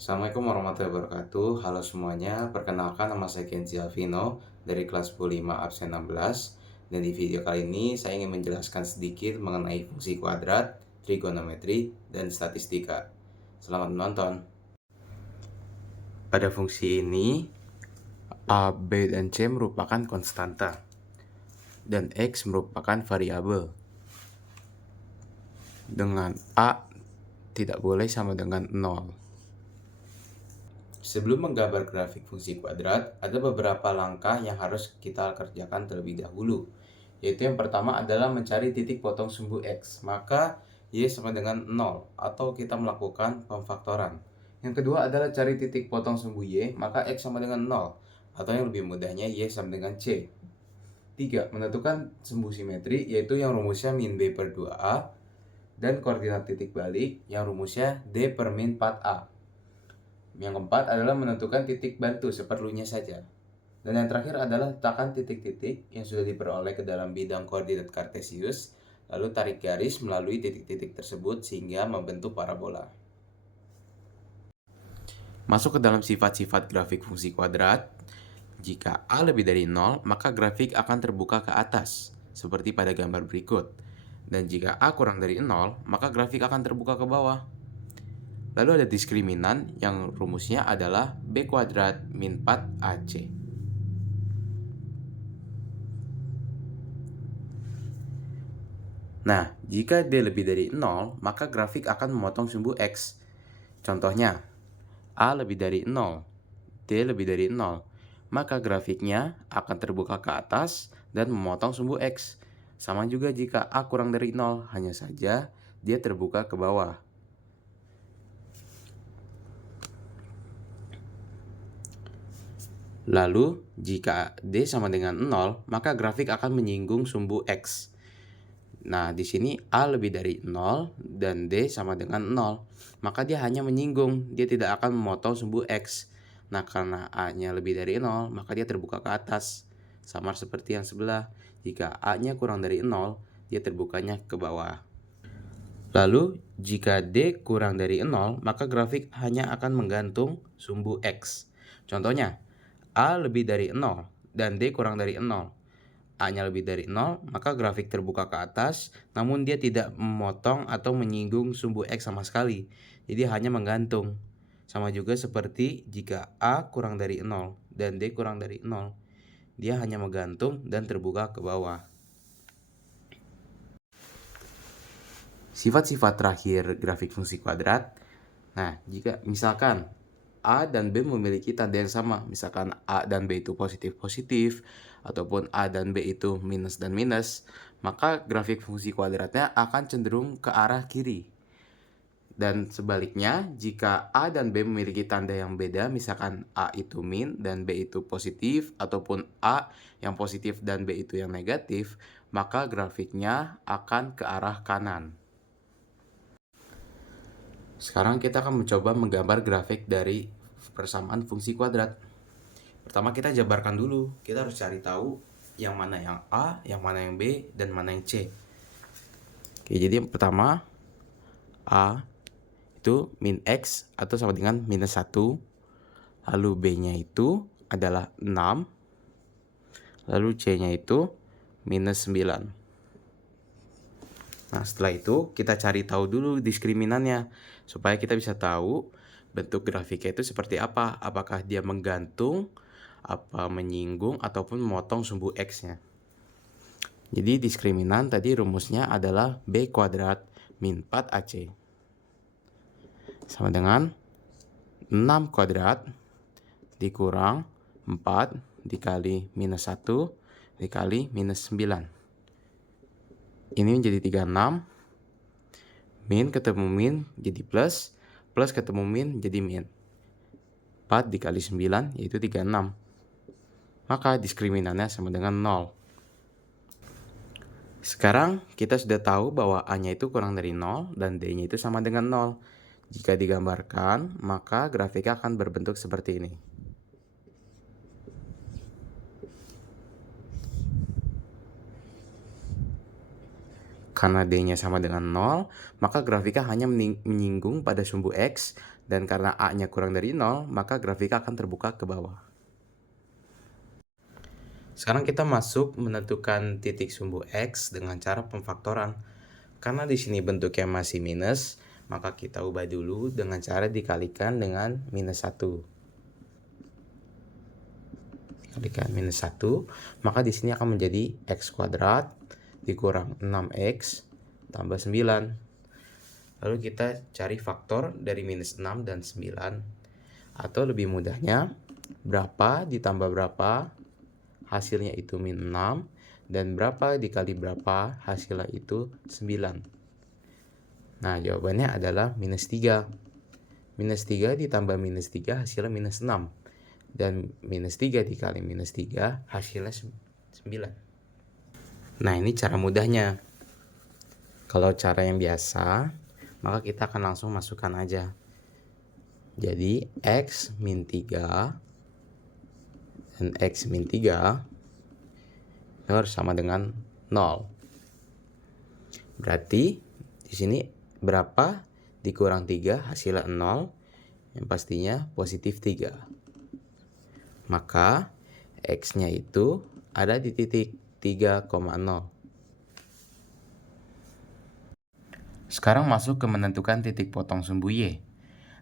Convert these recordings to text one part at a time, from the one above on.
Assalamualaikum warahmatullahi wabarakatuh. Halo semuanya, perkenalkan nama saya Kenzi Alvino dari kelas 5 absen 16. Dan di video kali ini saya ingin menjelaskan sedikit mengenai fungsi kuadrat, trigonometri, dan statistika. Selamat menonton. Pada fungsi ini, A, B, dan C merupakan konstanta dan X merupakan variabel. Dengan A tidak boleh sama dengan 0. Sebelum menggambar grafik fungsi kuadrat, ada beberapa langkah yang harus kita kerjakan terlebih dahulu. Yaitu yang pertama adalah mencari titik potong sumbu X. Maka Y sama dengan 0 atau kita melakukan pemfaktoran. Yang kedua adalah cari titik potong sumbu Y, maka X sama dengan 0 atau yang lebih mudahnya Y sama dengan C. 3. Menentukan sumbu simetri, yaitu yang rumusnya min B per 2A, dan koordinat titik balik yang rumusnya D per min 4A. Yang keempat adalah menentukan titik bantu seperlunya saja. Dan yang terakhir adalah letakkan titik-titik yang sudah diperoleh ke dalam bidang koordinat kartesius, lalu tarik garis melalui titik-titik tersebut sehingga membentuk parabola. Masuk ke dalam sifat-sifat grafik fungsi kuadrat. Jika A lebih dari 0, maka grafik akan terbuka ke atas, seperti pada gambar berikut. Dan jika A kurang dari 0, maka grafik akan terbuka ke bawah. Lalu ada diskriminan yang rumusnya adalah B kuadrat min 4AC. Nah, jika D lebih dari 0, maka grafik akan memotong sumbu X. Contohnya, A lebih dari 0, D lebih dari 0, maka grafiknya akan terbuka ke atas dan memotong sumbu X. Sama juga jika A kurang dari 0, hanya saja dia terbuka ke bawah. Lalu, jika D sama dengan 0, maka grafik akan menyinggung sumbu X. Nah, di sini A lebih dari 0 dan D sama dengan 0, maka dia hanya menyinggung, dia tidak akan memotong sumbu X. Nah, karena A-nya lebih dari 0, maka dia terbuka ke atas. Sama seperti yang sebelah, jika A-nya kurang dari 0, dia terbukanya ke bawah. Lalu, jika D kurang dari 0, maka grafik hanya akan menggantung sumbu X. Contohnya, A lebih dari 0 dan D kurang dari 0. A-nya lebih dari 0, maka grafik terbuka ke atas, namun dia tidak memotong atau menyinggung sumbu X sama sekali. Jadi hanya menggantung. Sama juga seperti jika A kurang dari 0 dan D kurang dari 0. Dia hanya menggantung dan terbuka ke bawah. Sifat-sifat terakhir grafik fungsi kuadrat. Nah, jika misalkan A dan B memiliki tanda yang sama, misalkan A dan B itu positif-positif, ataupun A dan B itu minus dan minus, maka grafik fungsi kuadratnya akan cenderung ke arah kiri. Dan sebaliknya, jika A dan B memiliki tanda yang beda, misalkan A itu min dan B itu positif, ataupun A yang positif dan B itu yang negatif, maka grafiknya akan ke arah kanan. Sekarang kita akan mencoba menggambar grafik dari persamaan fungsi kuadrat. Pertama kita jabarkan dulu. Kita harus cari tahu yang mana yang A, yang mana yang B, dan mana yang C. Oke, jadi yang pertama A itu min X atau sama dengan minus 1. Lalu B-nya itu adalah 6. Lalu C-nya itu minus 9. Nah, setelah itu kita cari tahu dulu diskriminannya supaya kita bisa tahu bentuk grafiknya itu seperti apa. Apakah dia menggantung, apa menyinggung, ataupun memotong sumbu X-nya. Jadi diskriminan tadi rumusnya adalah B kuadrat min 4AC sama dengan 6 kuadrat dikurang 4 dikali minus 1 dikali minus 9. Ini menjadi 36, min ketemu min jadi plus, plus ketemu min jadi min. 4 dikali 9 yaitu 36. Maka diskriminannya sama dengan 0. Sekarang kita sudah tahu bahwa A-nya itu kurang dari 0 dan D-nya itu sama dengan 0. Jika digambarkan, maka grafiknya akan berbentuk seperti ini. Karena D-nya sama dengan 0, maka grafiknya hanya menyinggung pada sumbu X, Dan karena A-nya kurang dari 0, maka grafik akan terbuka ke bawah. Sekarang kita masuk menentukan titik sumbu X dengan cara pemfaktoran. Karena di sini bentuknya masih minus, maka kita ubah dulu dengan cara dikalikan dengan minus 1. Dikalikan minus 1, maka di sini akan menjadi X kuadrat dikurang 6X tambah 9. Lalu kita cari faktor dari minus 6 dan 9. Atau lebih mudahnya, berapa ditambah berapa, hasilnya itu min 6. Dan berapa dikali berapa, hasilnya itu 9. Nah, jawabannya adalah minus 3. Minus 3 ditambah minus 3, hasilnya minus 6. Dan minus 3 dikali minus 3, hasilnya 9. Nah, ini cara mudahnya. Kalau cara yang biasa, maka kita akan langsung masukkan aja. Jadi X min 3 dan X min 3 itu harus sama dengan 0. Berarti di sini berapa dikurang 3 hasilnya 0, yang pastinya positif 3. Maka X-nya itu ada di titik 3,0. Sekarang masuk ke menentukan titik potong sumbu Y.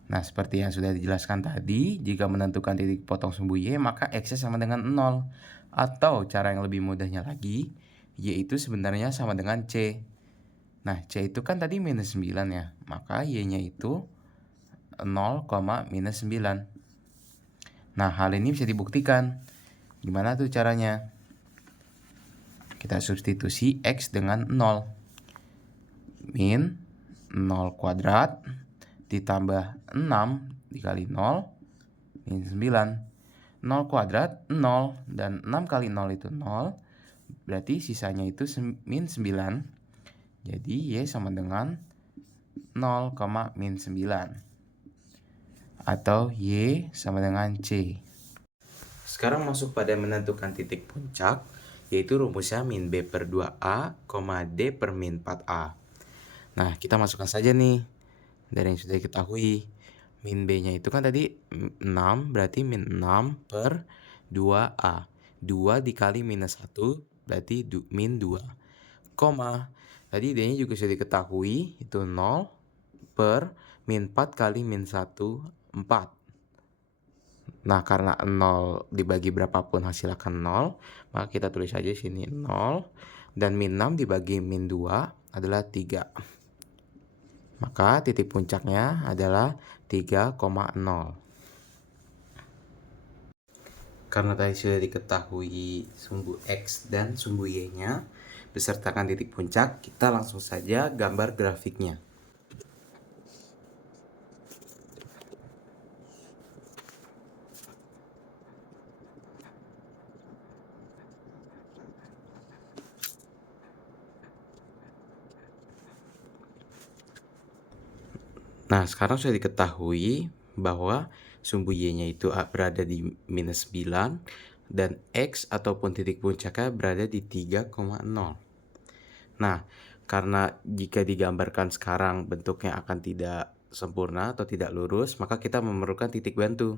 Nah, seperti yang sudah dijelaskan tadi, jika menentukan titik potong sumbu Y, maka X-nya sama dengan 0. Atau cara yang lebih mudahnya lagi, Y itu sebenarnya sama dengan C. Nah, C itu kan tadi minus 9 ya, maka Y-nya itu 0, minus 9. Nah, hal ini bisa dibuktikan. Gimana tuh caranya? Kita substitusi X dengan 0. Min 0 kuadrat ditambah 6 dikali 0 min 9. 0 kuadrat 0 dan 6 kali 0 itu 0. Berarti sisanya itu min 9. Jadi Y sama dengan 0, min 9. Atau Y sama dengan C. Sekarang masuk pada menentukan titik puncak, yaitu rumusnya min B per 2A, D per min 4A. Nah, kita masukkan saja nih dari yang sudah diketahui. Min B-nya itu kan tadi 6, berarti min 6 per 2A. 2 dikali minus 1, berarti min 2. Koma, tadi D-nya juga sudah diketahui, itu 0 per min 4 kali min 1, 4. Nah, karena 0 dibagi berapapun hasil akan 0, maka kita tulis saja sini 0. Dan min 6 dibagi min 2 adalah 3. Maka titik puncaknya adalah 3,0. Karena tadi sudah diketahui sumbu X dan sumbu Y-nya besertakan titik puncak, kita langsung saja gambar grafiknya. Nah, sekarang sudah diketahui bahwa sumbu Y-nya itu berada di minus 9 dan X ataupun titik puncaknya berada di 3,0. Nah, karena jika digambarkan sekarang bentuknya akan tidak sempurna atau tidak lurus, maka kita memerlukan titik bantu.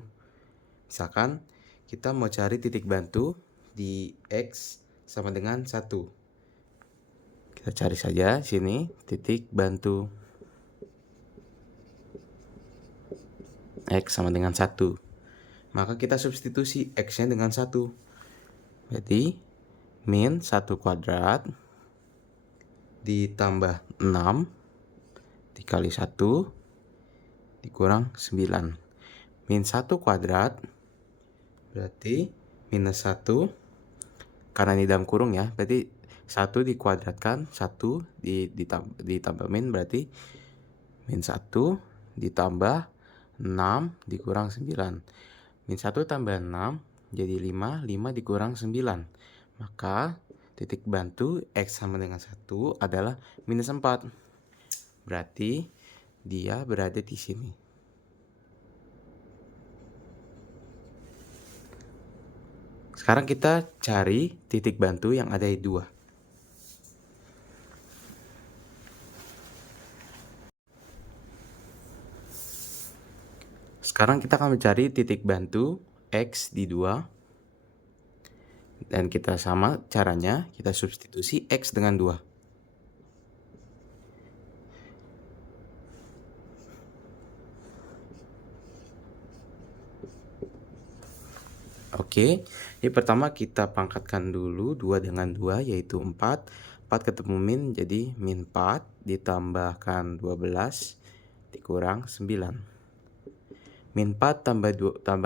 Misalkan kita mau cari titik bantu di X sama dengan 1. Kita cari saja sini titik bantu. X sama dengan 1. Maka kita substitusi X-nya dengan 1. Berarti min 1 kuadrat ditambah 6 dikali 1 dikurang 9. Min 1 kuadrat berarti minus 1. Karena ini dalam kurung ya, berarti 1 dikuadratkan, 1 ditambah min berarti min 1 ditambah 6 dikurang 9. Min 1 tambah 6 jadi 5. 5 dikurang 9. Maka titik bantu X sama dengan 1 adalah minus 4. Berarti dia berada di sini. Sekarang kita cari titik bantu yang ada di 2. Sekarang kita akan mencari titik bantu X di 2. Dan kita sama caranya, kita substitusi X dengan 2. Oke, ini pertama kita pangkatkan dulu 2 dengan 2 yaitu 4. 4 ketemu min jadi min 4 ditambahkan 12 dikurang 9. Min 4 tambah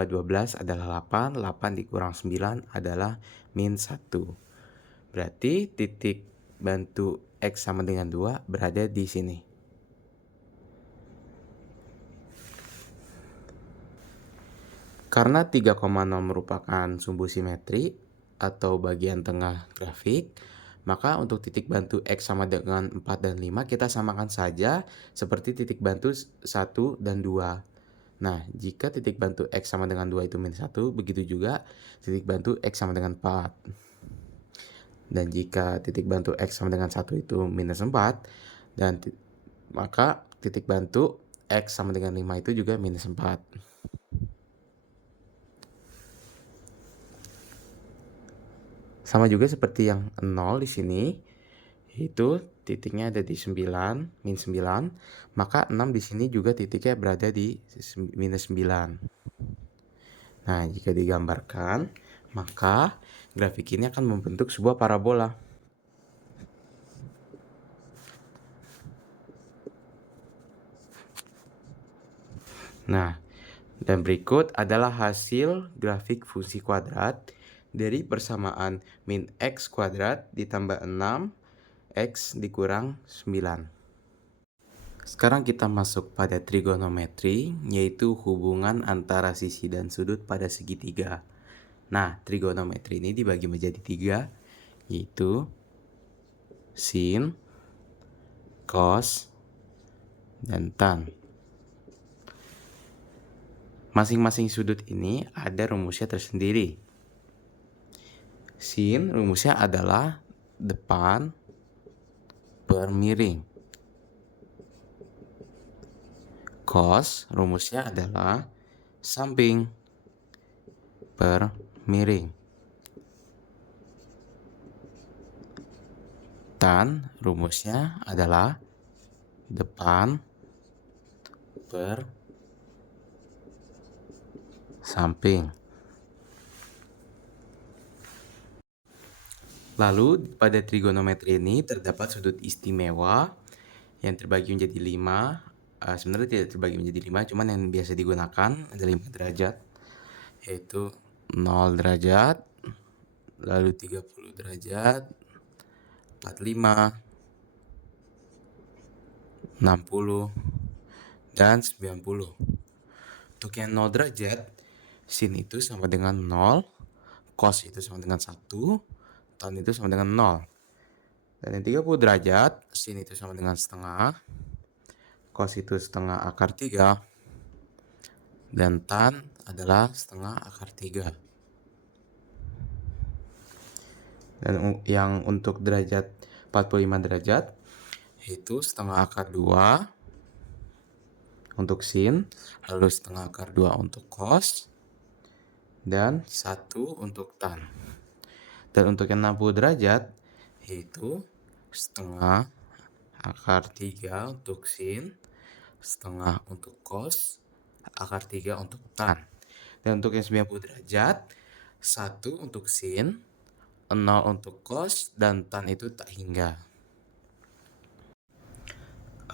12 adalah 8. 8 dikurang 9 adalah min 1. Berarti titik bantu X sama dengan 2 berada di sini. Karena 3,0 merupakan sumbu simetri atau bagian tengah grafik, maka untuk titik bantu X sama dengan 4 dan 5 kita samakan saja seperti titik bantu 1 dan 2. Nah, jika titik bantu X sama dengan 2 itu min 1, begitu juga titik bantu X sama dengan 4. Dan jika titik bantu X sama dengan 1 itu minus 4, dan maka titik bantu X sama dengan 5 itu juga minus 4. Sama juga seperti yang 0 di sini, itu titiknya ada di 9, min 9, maka 6 di sini juga titiknya berada di minus 9. Nah, jika digambarkan, maka grafik ini akan membentuk sebuah parabola. Nah, dan berikut adalah hasil grafik fungsi kuadrat dari persamaan min X kuadrat ditambah 6, X dikurang 9. Sekarang kita masuk pada trigonometri, yaitu hubungan antara sisi dan sudut pada segitiga. Nah, trigonometri ini dibagi menjadi 3, yaitu sin, cos, dan tan. Masing-masing sudut ini ada rumusnya tersendiri. Sin rumusnya adalah depan per miring. Cos rumusnya adalah samping per miring. Tan rumusnya adalah depan per samping. Lalu pada trigonometri ini terdapat sudut istimewa yang terbagi menjadi 5. Sebenarnya tidak terbagi menjadi 5, cuman yang biasa digunakan ada 5 derajat, yaitu 0 derajat, lalu 30 derajat, 45, 60, dan 90. Untuk yang 0 derajat, sin itu sama dengan 0, cos itu sama dengan 1, tan itu sama dengan 0. Dan yang 30 derajat, sin itu sama dengan setengah, cos itu setengah akar 3, dan tan adalah setengah akar 3. Dan yang untuk derajat 45 derajat, yaitu setengah akar 2 untuk sin, lalu setengah akar 2 untuk cos, dan 1 untuk tan. Dan untuk yang 60 derajat, yaitu setengah akar 3 untuk sin, setengah untuk cos, akar 3 untuk tan. Dan untuk yang 90 derajat, 1 untuk sin, 0 untuk cos, dan tan itu tak hingga.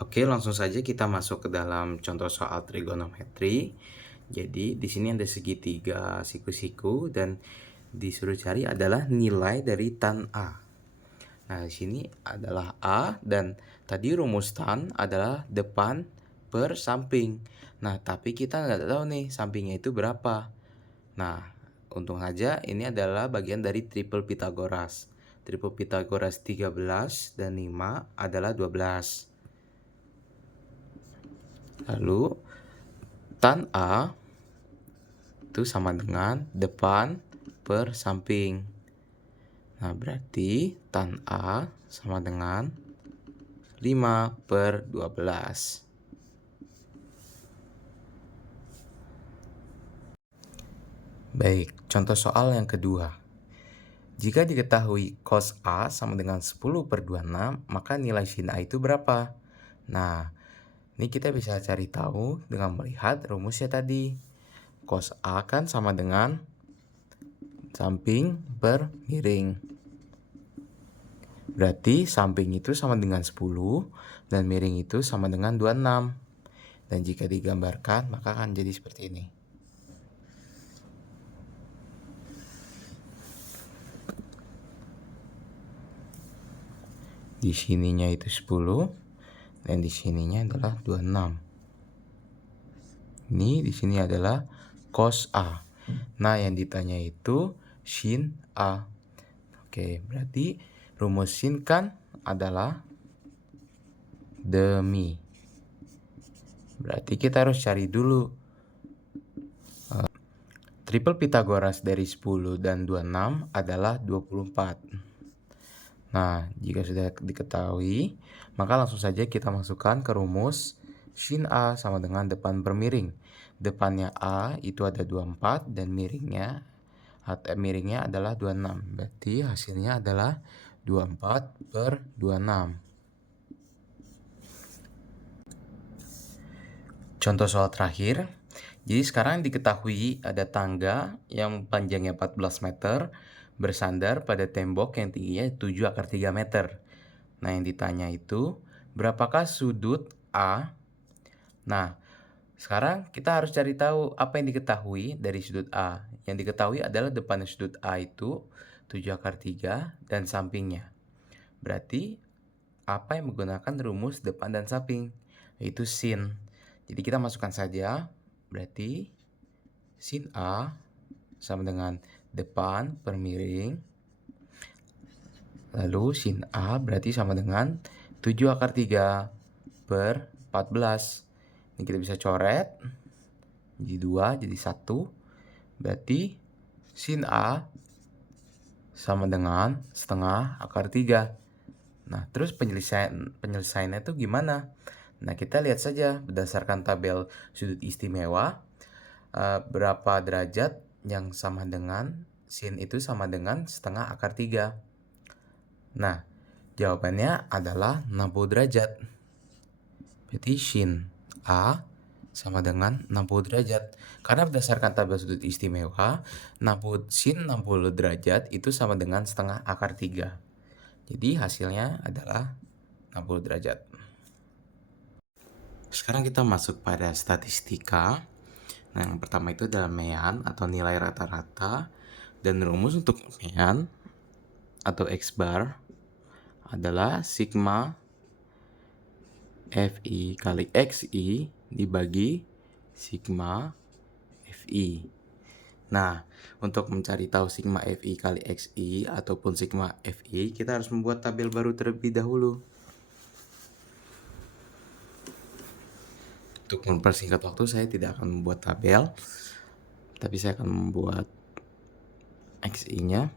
Oke, langsung saja kita masuk ke dalam contoh soal trigonometri. Jadi di sini ada segitiga siku-siku dan disuruh cari adalah nilai dari tan A. Nah, di sini adalah A dan tadi rumus tan adalah depan per samping. Nah, tapi kita nggak tahu nih sampingnya itu berapa. Nah, untung aja ini adalah bagian dari triple Pythagoras. Triple Pythagoras 13 dan 5 adalah 12. Lalu tan A itu sama dengan depan per samping. Nah, berarti tan A sama dengan 5 per 12. Baik, contoh soal yang kedua. Jika diketahui cos A sama dengan 10/26, maka nilai sin A itu berapa? Nah, ini kita bisa cari tahu dengan melihat rumusnya tadi. Cos A kan sama dengan samping per miring. Berarti samping itu sama dengan 10 dan miring itu sama dengan 26. Dan jika digambarkan, maka akan jadi seperti ini. Di sininya itu 10 dan di sininya adalah 26. Ini di sini adalah cos A. Nah, yang ditanya itu sin A. Oke, berarti rumus sin kan adalah demi. Berarti kita harus cari dulu triple Pitagoras dari 10 dan 26 adalah 24. Nah, jika sudah diketahui, maka langsung saja kita masukkan ke rumus sin A sama dengan depan per miring. Depannya A itu ada 24 dan miringnya adalah 26. Berarti hasilnya adalah 24/26. Contoh soal terakhir. Jadi sekarang diketahui ada tangga yang panjangnya 14 meter bersandar pada tembok yang tingginya 7/3 meter. Nah, yang ditanya itu berapakah sudut A? Nah, sekarang kita harus cari tahu apa yang diketahui dari sudut A. Yang diketahui adalah depannya sudut A itu 7/3 dan sampingnya. Berarti apa yang menggunakan rumus depan dan samping? Yaitu sin. Jadi kita masukkan saja. Berarti sin A sama dengan depan per miring. Lalu sin A berarti sama dengan 7/3 per 14. Ini kita bisa coret. Jadi 2, jadi 1. Berarti sin A sama dengan setengah akar 3. Nah, terus penyelesaiannya itu gimana? Nah, kita lihat saja berdasarkan tabel sudut istimewa, berapa derajat yang sama dengan sin itu sama dengan setengah akar 3. Nah, jawabannya adalah 60 derajat. Berarti sin A sama dengan 60 derajat. Karena berdasarkan tabel sudut istimewa, sin 60 derajat itu sama dengan setengah akar 3. Jadi hasilnya adalah 60 derajat. Sekarang kita masuk pada statistika. Nah, yang pertama itu adalah mean atau nilai rata-rata. Dan rumus untuk mean atau X bar adalah sigma FI kali XI dibagi sigma FI. Nah, untuk mencari tahu sigma FI kali XI ataupun sigma FI, kita harus membuat tabel baru terlebih dahulu. Untuk mempersingkat waktu, saya tidak akan membuat tabel, tapi saya akan membuat XI-nya.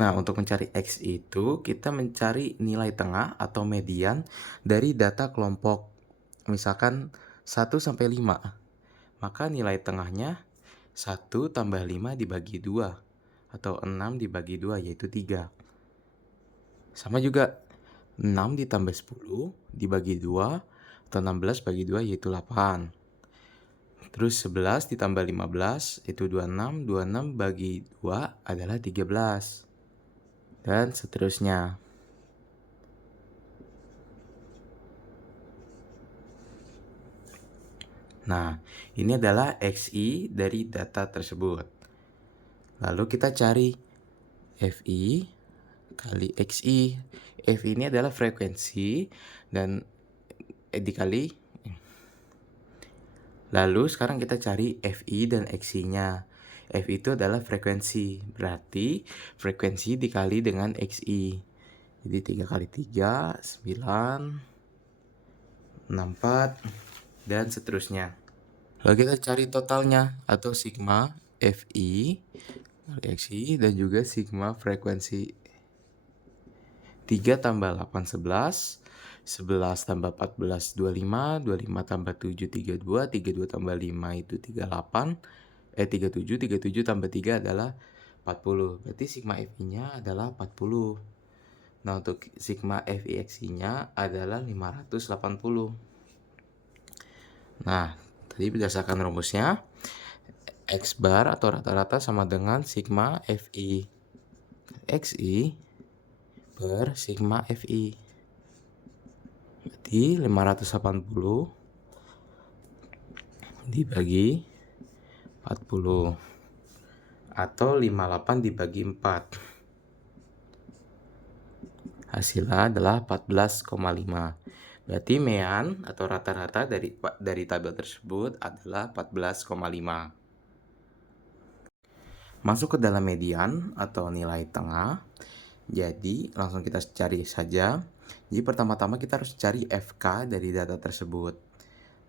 Nah, untuk mencari XI itu, kita mencari nilai tengah atau median dari data kelompok, misalkan 1 sampai 5. Maka nilai tengahnya 1 tambah 5 dibagi 2, atau 6 dibagi 2, yaitu 3. Sama juga 6 ditambah 10 dibagi 2, atau 16 bagi 2, yaitu 8. Terus 11 ditambah 15 itu 26, 26 bagi 2 adalah 13. Dan seterusnya. Nah, ini adalah XI dari data tersebut. Lalu kita cari FI kali XI. FI ini adalah frekuensi dan dikali. Lalu sekarang kita cari FI dan XI-nya. FI itu adalah frekuensi, berarti frekuensi dikali dengan XI. Jadi 3 kali 3, 9, 64, dan seterusnya. Lalu kita cari totalnya atau sigma FI kali XI dan juga sigma frekuensi. 3 tambah 8, 11. 11 tambah 14, 25. 25 tambah 7, 32. 32 tambah 5 itu 38. 37 tambah 3 adalah 40. Berarti sigma FI-nya adalah 40. Nah, untuk sigma FIX-nya adalah 580. Nah, tadi berdasarkan rumusnya, X bar atau rata-rata sama dengan sigma FI XI per sigma FI. Berarti 580 dibagi 40 atau 58 dibagi 4. Hasilnya adalah 14,5. Berarti mean atau rata-rata dari tabel tersebut adalah 14,5. Masuk ke dalam median atau nilai tengah. Jadi langsung kita cari saja. Jadi pertama-tama kita harus cari FK dari data tersebut.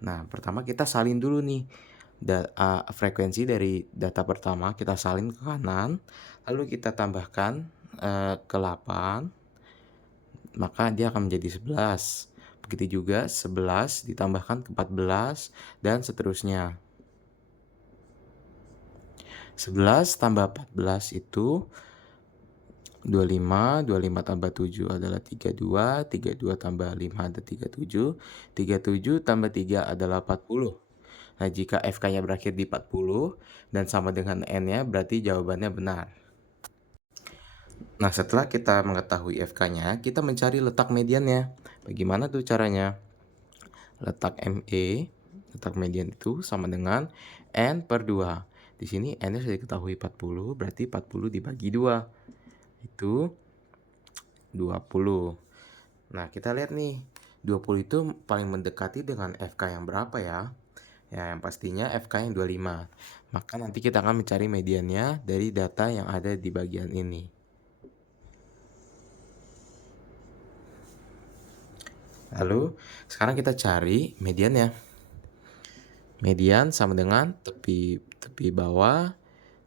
Nah, pertama kita salin dulu nih. Frekuensi dari data pertama kita salin ke kanan, lalu kita tambahkan ke 8, maka dia akan menjadi 11. Begitu juga 11 ditambahkan ke 14 dan seterusnya. 11 tambah 14 itu 25, 25 tambah 7 adalah 32, 32 tambah 5 ada 37, 37 tambah 3 adalah 40. Nah, jika FK-nya berakhir di 40 dan sama dengan N-nya, berarti jawabannya benar. Nah, setelah kita mengetahui FK-nya, kita mencari letak mediannya. Bagaimana tuh caranya? Letak ME, letak median itu sama dengan N per 2. Di sini N-nya sudah diketahui 40, berarti 40 dibagi 2. Itu 20. Nah, kita lihat nih. 20 itu paling mendekati dengan FK yang berapa ya? Ya, yang pastinya FK yang 25. Maka nanti kita akan mencari mediannya dari data yang ada di bagian ini. Lalu, sekarang kita cari mediannya. Median sama dengan tepi bawah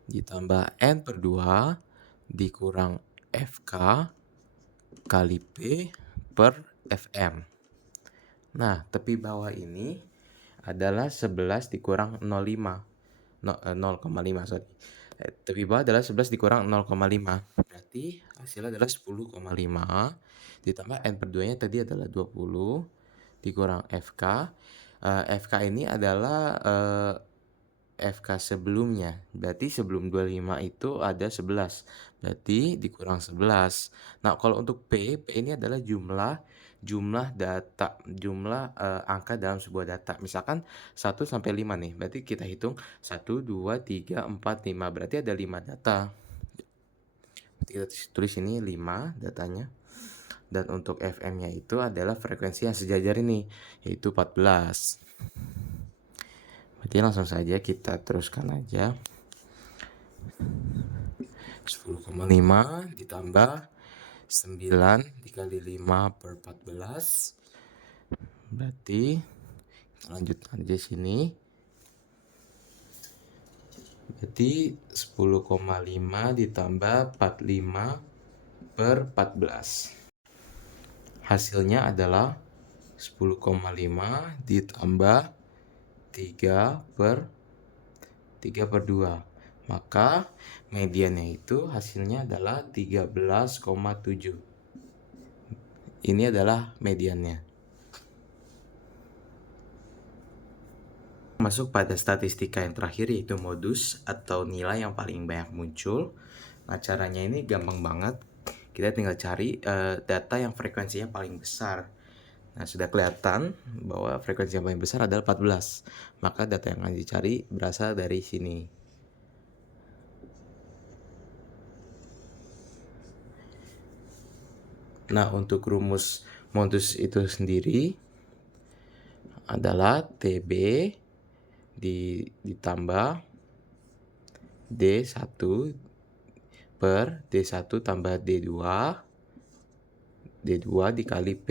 ditambah N per 2 dikurang FK kali P per FM. Nah, tepi bawah ini adalah 11 dikurang 0,5. 0,5, sorry. Tepi bawah adalah 11 dikurang 0,5. Berarti hasilnya adalah 10,5 ditambah N per 2-nya tadi adalah 20 dikurang FK. FK ini adalah FK sebelumnya. Berarti sebelum 25 itu ada 11. Berarti dikurang 11. Nah, kalau untuk P ini adalah jumlah data, jumlah angka dalam sebuah data. Misalkan 1 sampai 5 nih. Berarti kita hitung 1, 2, 3, 4, 5. Berarti ada 5 data. Kita tulis ini 5 datanya. Dan untuk FM-nya itu adalah frekuensi yang sejajar ini, yaitu 14. Berarti langsung saja kita teruskan aja. 10,5 ditambah 9 dikali 5 per 14. Berarti kita lanjutkan aja sini. Berarti 10,5 ditambah 45 per 14. Hasilnya adalah 10,5 ditambah 3 per 2. Maka mediannya itu hasilnya adalah 13,7. Ini adalah mediannya. Masuk pada statistika yang terakhir, yaitu modus atau nilai yang paling banyak muncul. Nah, caranya ini gampang banget. Kita tinggal cari data yang frekuensinya paling besar. Nah, sudah kelihatan bahwa frekuensi yang paling besar adalah 14. Maka data yang akan dicari berasal dari sini. Nah, untuk rumus modus itu sendiri adalah TB ditambah D1 per D1 tambah D2 dikali P.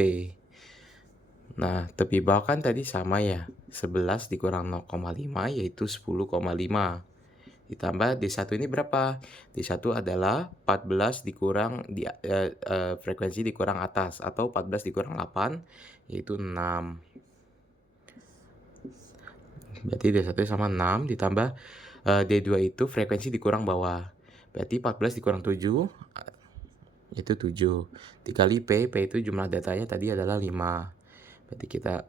Nah, tepi bawah kan tadi sama ya, 11 dikurang 0,5 yaitu 10,5. Ditambah D1 ini berapa? D1 adalah 14 dikurang frekuensi dikurang atas, atau 14 dikurang 8 yaitu 6. Berarti D1 sama 6 ditambah D2 itu frekuensi dikurang bawah. Berarti 14 dikurang 7 itu 7. Dikali P itu jumlah datanya tadi adalah 5. Berarti kita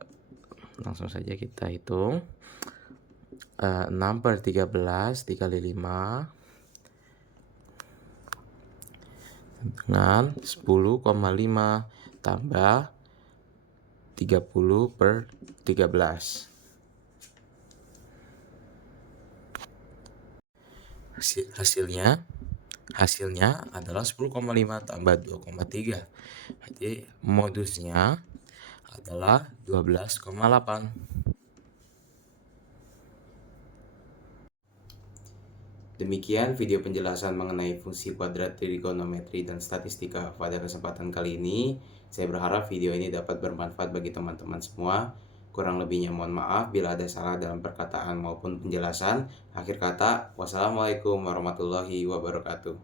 langsung saja kita hitung. 6/13 dikali 5 dengan 10,5 tambah 30/13. Hasilnya adalah 10,5 tambah 2,3. Jadi modusnya adalah 12,8. Demikian video penjelasan mengenai fungsi kuadrat, trigonometri, dan statistika pada kesempatan kali ini. Saya berharap video ini dapat bermanfaat bagi teman-teman semua. Kurang lebihnya mohon maaf bila ada salah dalam perkataan maupun penjelasan. Akhir kata, wassalamualaikum warahmatullahi wabarakatuh.